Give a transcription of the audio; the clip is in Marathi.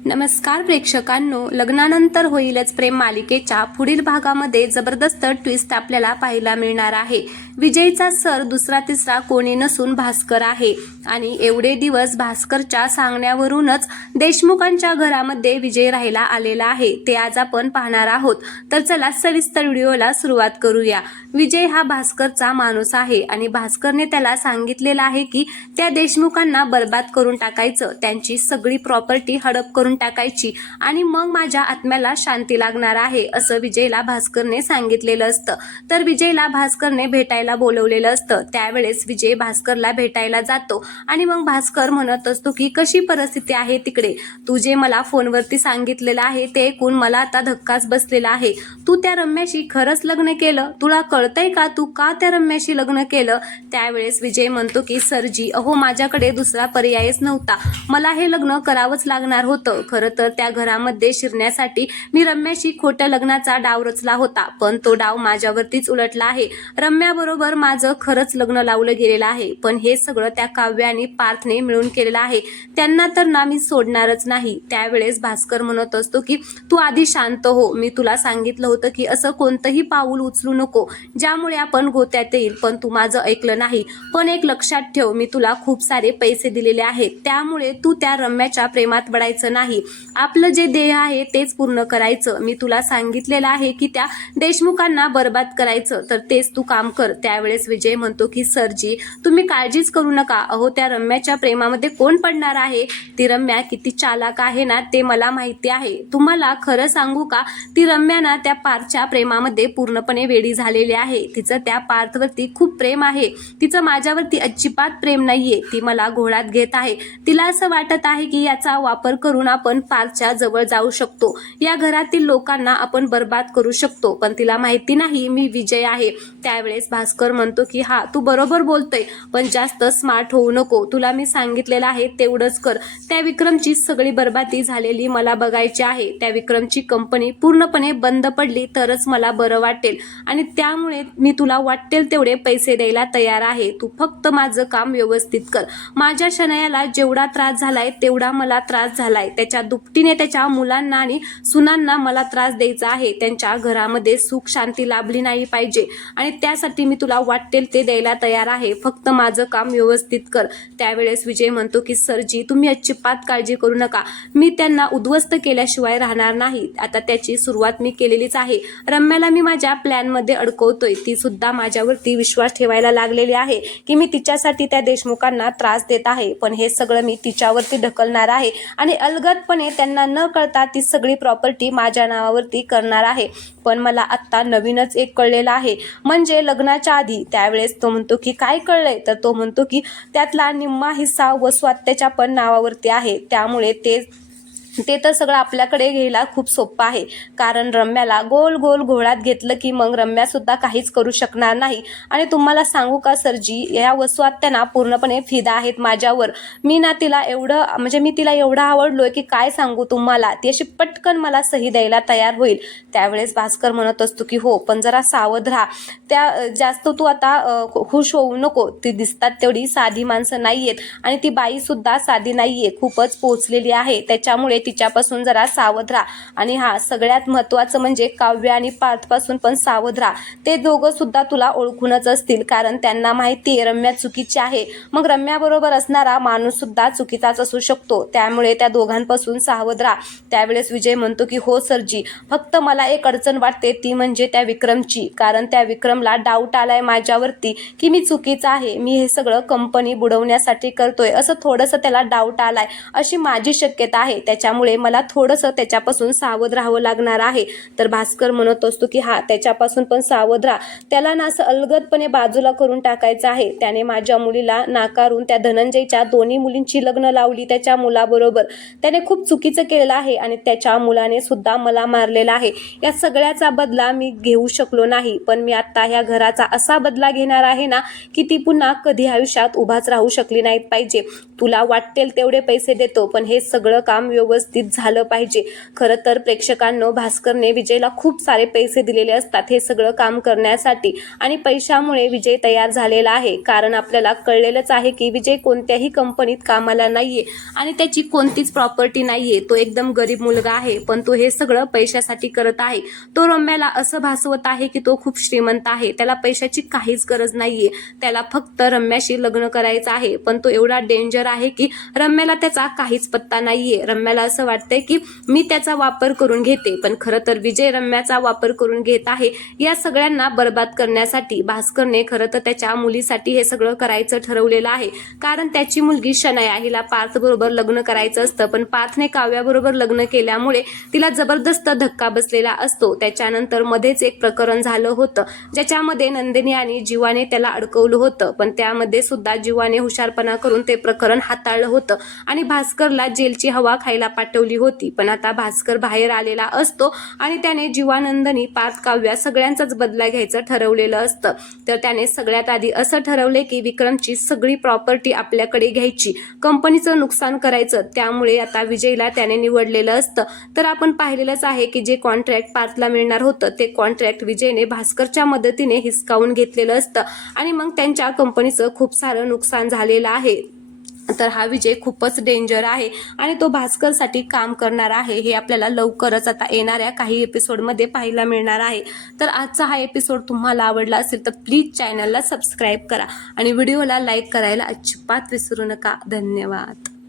नमस्कार प्रेक्षकांनो, लग्नानंतर होईलच प्रेम मालिकेच्या पुढील भागामध्ये जबरदस्त ट्विस्ट आपल्याला पाहायला मिळणार आहे। विजयचा सर दुसरा तिसरा कोणी नसून भास्कर आहे आणि एवढे दिवस भास्करच्या सांगण्यावरूनच देशमुखांच्या घरामध्ये विजय राहायला आलेला आहे, ते आज आपण पाहणार आहोत। तर चला सविस्तर व्हिडिओला सुरुवात करूया। विजय हा भास्करचा माणूस आहे आणि भास्करने त्याला सांगितलेलं आहे की त्या देशमुखांना बर्बाद करून टाकायचं, त्यांची सगळी प्रॉपर्टी हडप करून टाकायची आणि मग माझ्या आत्म्याला शांती लागणार आहे, असं विजयला भास्करने सांगितलेलं असतं। तर विजयला भास्करने भेटायला बोलवलेलं असतं। त्यावेळेस विजय भास्करला भेटायला जातो आणि मग भास्कर म्हणत असतो की कशी परिस्थिती आहे तिकडे, तू जे मला फोनवरती सांगितलेलं आहे ते ऐकून मला आता धक्काच बसलेला आहे। तू त्या रम्याशी खरंच लग्न केलं? तुला कळतंय का तू का त्या रम्याशी लग्न केलं? त्यावेळेस विजय म्हणतो की सरजी, अहो माझ्याकडे दुसरा पर्यायच नव्हता, मला हे लग्न करावंच लागणार होतं। खरं तर त्या घरामध्ये शिरण्यासाठी मी रम्याशी खोट्या लग्नाचा डाव रचला होता, पण तो डाव माझ्यावरतीच उलटला आहे। रम्याबरोबर माझं खरंच लग्न लावलं गेलेलं आहे, पण हे सगळं त्या काव्य आणि पार्थने मिळून केलेलं आहे, त्यांना तर ना मी सोडणारच नाही। त्यावेळेस भास्कर म्हणत असतो की तू आधी शांत हो, मी तुला सांगितलं होतं की असं कोणतंही पाऊल उचलू नको ज्यामुळे आपण गोत्यात येईल, पण तू माझं ऐकलं नाही। पण एक लक्षात ठेव, मी तुला खूप सारे पैसे दिलेले आहेत, त्यामुळे तू त्या रम्याच्या प्रेमात पडायचं नाही, आपलं जे ध्येय आहे तेच पूर्ण करायचं। मी तुला सांगितलेलं आहे की त्या देशमुखांना बर्बाद करायचं, तर तेच तू काम कर। त्यावेळेस विजय म्हणतो की सरजी, तुम्ही काळजीच करू नका, अहो त्या रम्याच्या प्रेमामध्ये कोण पडणार आहे? ती रम्या किती चालाक आहे ना ते मला माहिती आहे। तुम्हाला खरं सांगू का, ती रम्या ना त्या पार्थच्या प्रेमामध्ये पूर्णपणे वेडी झालेली आहे। तिचं त्या पार्थवरती खूप प्रेम आहे, तिचं माझ्यावरती अजिबात प्रेम नाहीये, ती मला घोळात घेत आहे। तिला असं वाटत आहे की याचा वापर करून आपण पार्थच्या जवळ जाऊ शकतो, या घरातील लोकांना आपण बर्बाद करू शकतो, पण तिला माहिती नाही मी विजय आहे। त्यावेळेस भास्कर म्हणतो की हा तू बरोबर बोलतोय, पण जास्त स्मार्ट होऊ नको, तुला मी सांगितलेलं आहे तेवढंच कर। त्या विक्रमची सगळी बर्बादी झालेली मला बघायची आहे, त्या विक्रमची कंपनी पूर्णपणे बंद पडली तरच मला बरं वाटेल आणि त्यामुळे मी तुला वाटेल तेवढे पैसे द्यायला तयार आहे, तू फक्त माझं काम व्यवस्थित कर। माझ्या शनयाला जेवढा त्रास झालाय तेवढा मला त्रास झालाय, त्याच्या दुपटीने त्याच्या मुलांना आणि सुनांना मला त्रास द्यायचा आहे, त्यांच्या घरामध्ये सुख शांती लाभली नाही पाहिजे आणि त्यासाठी मी तुला वाटेल ते द्यायला तयार आहे, फक्त माझं काम व्यवस्थित कर। त्यावेळेस विजय म्हणतो की सरजी, तुम्ही अजिबात काळजी करू नका, मी त्यांना उद्ध्वस्त केल्याशिवाय राहणार नाही। आता त्याची सुरुवात मी केलेलीच आहे, रम्याला मी माझ्या प्लॅन मध्ये अडकवतोय, ती सुद्धा माझ्यावरती विश्वास ठेवायला लागलेली आहे की मी तिच्यासाठी त्या देशमुखांना त्रास देत आहे, पण हे सगळं मी तिच्यावरती ढकलणार आहे आणि अलगदपणे त्यांना न कळता ती सगळी प्रॉपर्टी माझ्या नावावरती करणार आहे। पण मला आत्ता नवीनच एक कळलेलं आहे, म्हणजे लग्नाच्या आधी। त्यावेळेस तो म्हणतो की काय कळलंय? तर तो म्हणतो की त्यातला निम्मा हिस्सा वसुआत्याच्या पण नावावरती आहे, त्यामुळे ते तर सगळं आपल्याकडे घ्यायला खूप सोपं आहे, कारण रम्याला गोल गोल घोळात घेतलं की मग रम्या सुद्धा काहीच करू शकणार नाही। आणि तुम्हाला सांगू का सरजी, या वसुआत्यांना पूर्णपणे फिदा आहेत माझ्यावर, मी ना तिला एवढं म्हणजे मी तिला एवढा आवडलोय की काय सांगू तुम्हाला, ती अशी पटकन मला सही द्यायला तयार होईल। त्यावेळेस भास्कर म्हणत असतो की हो, पण जरा सावध राहा, त्या जास्त तू आता खुश होऊ नको, ती दिसतात तेवढी साधी माणसं नाहीयेत आणि ती बाई सुद्धा साधी नाहीये, खूपच पोहोचलेली आहे, त्याच्यामुळे तिच्यापासून जरा सावध राहा। आणि हा सगळ्यात महत्त्वाचं म्हणजे काव्य आणि पार्थ पासून पण सावध राहा, ते दोघं सुद्धा तुला ओळखूनच असतील, कारण त्यांना माहिती आहे रम्या चुकीची आहे, मग रम्या बरोबर असणारा माणूस सुद्धा चुकीचाच असू शकतो, त्यामुळे त्या दोघांपासून सावध राहा। त्यावेळेस विजय म्हणतो की हो सरजी, फक्त मला एक अडचण वाटते, ती म्हणजे त्या विक्रमची, कारण त्या विक्रमला डाऊट आलाय माझ्यावरती की मी चुकीचा आहे, मी हे सगळं कंपनी बुडवण्यासाठी करतोय, असं थोडंसं त्याला डाऊट आलाय, अशी माझी शक्यता आहे, त्याच्यामुळे मला थोडंसं त्याच्यापासून सावध राहावं लागणार आहे। तर भास्कर म्हणत असतो की हा त्याच्यापासून पण सावध राहा, त्याला ना असं अलगदपणे बाजूला करून टाकायचं आहे, त्याने माझ्या मुलीला नाकारून त्या धनंजयच्या दोन्ही मुलींची लग्न लावली त्याच्या मुलाबरोबर, त्याने खूप चुकीचं केलेलं आहे आणि त्याच्या मुलाने सुद्धा मला मारलेला आहे। या सगळ्याचा बदला मी घेऊ शकलो नाही, पण मी आता ह्या घराचा असा बदला घेणार आहे ना की ती पुन्हा कधी आयुष्यात उभाच राहू शकली नाहीत पाहिजे। तुला वाटेल तेवढे पैसे देतो, पण हे सगळं काम व्यवस्थित व्यवस्थित झालं पाहिजे. खरं तर प्रेक्षकांनो, भास्करने विजयला खूप सारे पैसे दिलेले असतात हे सगळं काम करण्यासाठी आणि पैशामुळे विजय तयार झालेला आहे. कारण आपल्याला कळलेलंच आहे की विजय कोणत्याही कंपनीत कामाला नाहीये आणि त्याची कोणतीच प्रॉपर्टी नाहीये. तो एकदम गरीब मुलगा आहे, पण तो हे सगळं पैशासाठी करत आहे. तो रम्याला असं भासवत आहे की तो खूप श्रीमंत आहे, त्याला पैशाची काहीच गरज नाहीये, त्याला फक्त रम्याशी लग्न करायचं आहे. पण तो एवढा डेंजर आहे की रम्याला त्याचा काहीच पत्ता नाहीये. रम्याला असं वाटतंय की मी त्याचा वापर करून घेते, पण खरं तर विजय रम्याचा वापर करून घेत आहे. या सगळ्यांना बर्बाद करण्यासाठी भास्करने खरं तर त्याच्या मुलीसाठी हे सगळं करायचं ठरवलेलं आहे. कारण त्याची मुलगी शनया, हिला पार्थ बरोबर लग्न करायचं असतं, पण पार्थने काव्याबरोबर लग्न केल्यामुळे तिला जबरदस्त धक्का बसलेला असतो. त्याच्यानंतर मध्येच एक प्रकरण झालं होतं ज्याच्यामध्ये नंदिनी आणि जीवाने त्याला अडकवलं होतं, पण त्यामध्ये सुद्धा जीवाने हुशारपणा करून ते प्रकरण हाताळलं होतं आणि भास्करला जेलची हवा खायला पाठवली होती. पण आता भास्कर बाहेर आलेला असतो आणि त्याने जीवानंदनी, पार्थ, काव्या सगळ्यांचाच बदला घ्यायचं ठरवलेलं असतं. तर त्याने सगळ्यात आधी असं ठरवले की विक्रमची सगळी प्रॉपर्टी आपल्याकडे घ्यायची, कंपनीचं नुकसान करायचं. त्यामुळे आता विजयला त्याने निवडलेलं असतं. तर आपण पाहिलेलंच आहे की जे कॉन्ट्रॅक्ट पार्थला मिळणार होतं ते कॉन्ट्रॅक्ट विजयने भास्करच्या मदतीने हिसकावून घेतलेलं असतं आणि मग त्यांच्या कंपनीचं खूप सारं नुकसान झालेलं आहे. तर हा विजय खूपच डेंजर आहे आणि तो भास्करसाठी काम करणार आहे हे आपल्याला लवकरच आता येणाऱ्या काही एपिसोडमध्ये पाहायला मिळणार आहे. तर आजचा हा एपिसोड तुम्हाला आवडला असेल तर प्लीज चॅनलला सबस्क्राईब करा आणि व्हिडिओला लाईक करायला अजिबात विसरू नका. धन्यवाद.